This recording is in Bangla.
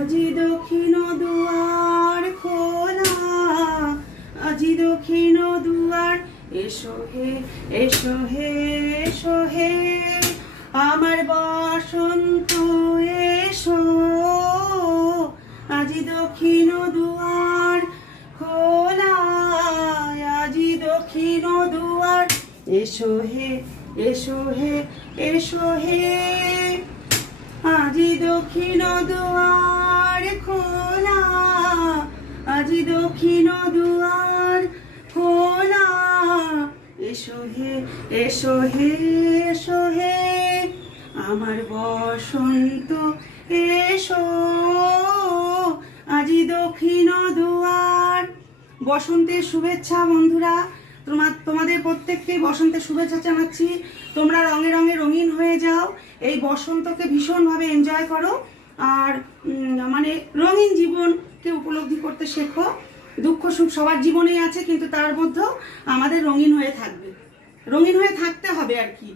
আজি দক্ষিণ দুয়ার খোলা, আজি দক্ষিণ দুয়ার, এসো হে এসো হে এসো হে আমার বসন্ত এসো। আজি দক্ষিণ দুয়ার খোলা, আজি দক্ষিণ দুয়ার, এসো হে এসো হে এসো হে আজি দক্ষিণ দুয়ার খোলা, আজি দক্ষিণ দুয়ার খোলা, এসো হে এসো হে এসো হে আমার বসন্ত এসো। আজি দক্ষিণ দুয়ার। বসন্তের শুভেচ্ছা বন্ধুরা, তোমাদের প্রত্যেককেই বসন্তের শুভেচ্ছা জানাচ্ছি। তোমরা রঙে রঙে রঙিন হয়ে যাও, এই বসন্তকে ভীষণভাবে এনজয় করো, আর মানে রঙিন জীবনকে উপলব্ধি করতে শেখো। দুঃখ সুখ সবার জীবনেই আছে, কিন্তু তার মধ্যেও আমাদের রঙিন হয়ে থাকবে, রঙিন হয়ে থাকতে হবে আর কি।